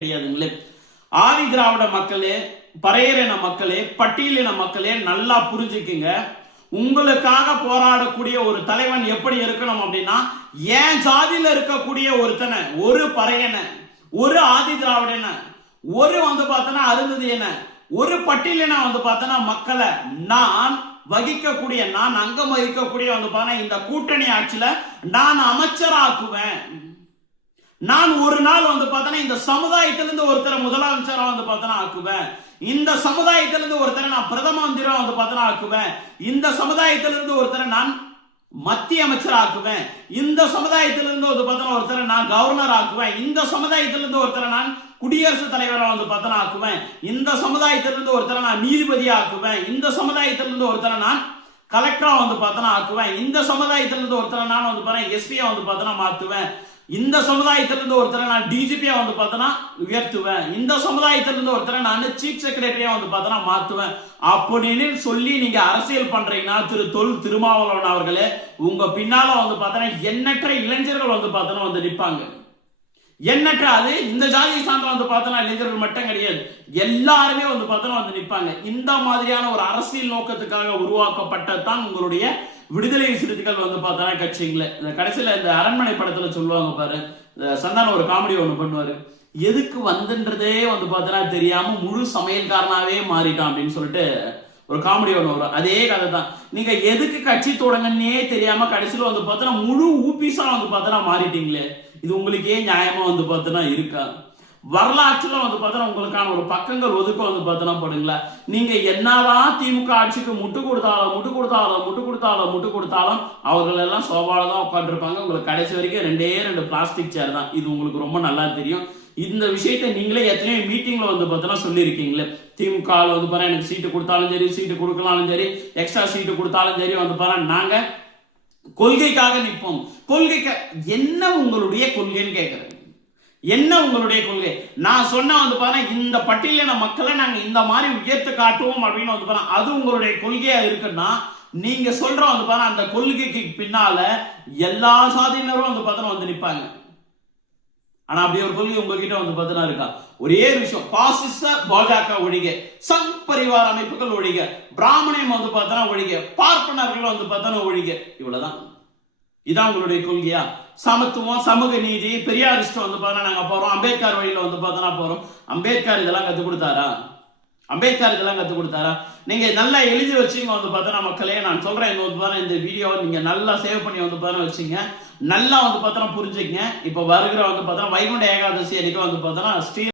கிடையாதுங்களே. ஆதி திராவிட மக்களே, பறையரின மக்களே, பட்டியலின மக்களே நல்லா புரிஞ்சுக்குங்க. உங்களுக்காக போராடக்கூடிய ஒரு தலைவன் எப்படி இருக்கணும் அப்படின்னா, ஏன் ஜாதியில இருக்கக்கூடிய ஒருத்தனை, ஒரு பறையன, ஒரு ஆதி திராவிடன, ஒரு பார்த்தனா அருந்ததியன, ஒரு பட்டியலின பார்த்தனா மக்களை நான் வகிக்கக்கூடிய, நான் அங்கம் வகிக்கக்கூடிய இந்த கூட்டணி ஆட்சியில நான் அமைச்சராக்குவேன். நான் ஒரு நாள் பார்த்தனா இந்த சமுதாயத்திலிருந்து ஒருத்தரை முதலமைச்சரா பார்த்தனா ஆக்குவேன். இந்த சமுதாயத்திலிருந்து ஒருத்தரை நான் பிரதம மந்திரா பார்த்தனா ஆக்குவேன். இந்த சமுதாயத்திலிருந்து ஒருத்தரை நான் மத்திய அமைச்சர் ஆக்குவேன். இந்த சமுதாயத்திலிருந்து பார்த்தனா ஒருத்தரை நான் கவர்னர் ஆக்குவேன். இந்த சமுதாயத்திலிருந்து ஒருத்தரை நான் குடியரசுத் தலைவரா பார்த்தனா ஆக்குவேன். இந்த சமுதாயத்திலிருந்து ஒருத்தரை நான் நீதிபதியா ஆக்குவேன். இந்த சமுதாயத்திலிருந்து ஒருத்தரை நான் கலெக்டரா பார்த்தனா ஆக்குவேன். இந்த சமுதாயத்திலிருந்து ஒருத்தரை நான் எஸ்பியா பார்த்தனா மாத்துவேன். இந்த சமுதாயத்திலிருந்து ஒருத்தரை நான் டிஜிபியா பார்த்தனா உயர்த்துவேன். இந்த சமுதாயத்திலிருந்து ஒருத்தரை நான் சீஃப் செக்ரட்டரியா பார்த்தனா மாத்துவேன் அப்படின்னு சொல்லி நீங்க அரசியல் பண்றீங்கன்னா, திரு தொல் திருமாவளவன் அவர்களே, உங்க பின்னால பார்த்தனா எண்ணற்ற இளைஞர்கள் பார்த்தனா நிற்பாங்க. எண்ணற்ற, அது இந்த ஜாதியை சார்ந்த பார்த்தனா இளைஞர்கள் மட்டும் கிடையாது, எல்லாருமே பார்த்தனா நிற்பாங்க. இந்த மாதிரியான ஒரு அரசியல் நோக்கத்துக்காக உருவாக்கப்பட்டதான் உங்களுடைய விடுதலை சிறுத்தைகள் பார்த்தனா கட்சிங்களே. இந்த கடைசியில இந்த அரண்மனை படத்துல சொல்லுவாங்க பாரு, சந்தானம் ஒரு காமெடி ஒண்ணு பண்ணுவாரு, எதுக்கு வந்துன்றதே பார்த்தனா தெரியாம முழு சமையல்காரனாவே மாறிட்டான் அப்படின்னு சொல்லிட்டு ஒரு காமெடி ஒண்ணு வரும். அதே கதை தான். நீங்க எதுக்கு கட்சி தொடங்கன்னே தெரியாம கடைசியில பார்த்தனா முழு ஊபிசா பார்த்தனா மாறிட்டீங்களே. இது உங்களுக்கே நியாயமா பார்த்தனா இருக்கா? வரலாற்றுல பார்த்தனா உங்களுக்கான ஒரு பக்கங்கள் ஒதுக்க பார்த்தனா படுங்களா. நீங்க என்னதான் திமுக ஆட்சிக்கு முட்டு கொடுத்தாலும் அவர்கள் எல்லாம் சோபால தான் உட்காந்துருப்பாங்க. உங்களுக்கு கடைசி வரைக்கும் ரெண்டு பிளாஸ்டிக் சேர் தான். இது உங்களுக்கு ரொம்ப நல்லா தெரியும். இந்த விஷயத்தை நீங்களே எத்தனையோ மீட்டிங்ல பார்த்தனா சொல்லியிருக்கீங்களே. திமுக எனக்கு சீட்டு கொடுத்தாலும் சரி, சீட்டு கொடுக்கலாலும் சரி, எக்ஸ்ட்ரா சீட்டு கொடுத்தாலும் சரி நாங்க கொள்கைக்காக நிற்போம். கொள்கைக்கு என்ன உங்களுடைய கொள்கைன்னு கேட்கிறேன். என்ன உங்களுடைய கொள்கை? நான் சொன்ன இந்த பட்டியலின மக்களை நாங்க இந்த மாதிரி உயர்த்து காட்டுவோம் அப்படின்னு அது உங்களுடைய கொள்கையா இருக்குன்னா, நீங்க சொல்ற அந்த கொள்கைக்கு பின்னால எல்லா சாதியினரும் நிற்பாங்க. ஆனா அப்படி ஒரு கொள்கை உங்ககிட்ட இருக்கா? ஒரே விஷயம், பாசிச பாஜக ஒழிக, சங் பரிவார அமைப்புகள் ஒழிக, பிராமணியம் ஒழிக, பார்ப்பனர்கள் ஒழிக, இவ்வளவுதான். இதான் உங்களுடைய கொள்கையா? சமத்துவம், சமூக நீதி, பெரியாரிஸ்ட் நாங்க போறோம், அம்பேத்கர் வழியில போறோம். அம்பேத்கர் இதெல்லாம் கத்து கொடுத்தாரா? நீங்க நல்லா எழுதி வச்சீங்க மக்களே. நான் சொல்றேன், இந்த வீடியோ நீங்க நல்லா சேவ் பண்ணி வச்சீங்க, நல்லா புரிஞ்சுக்கங்க. இப்ப வருகிற வைகுண்ட ஏகாதசி அன்னைக்கு ஸ்ரீ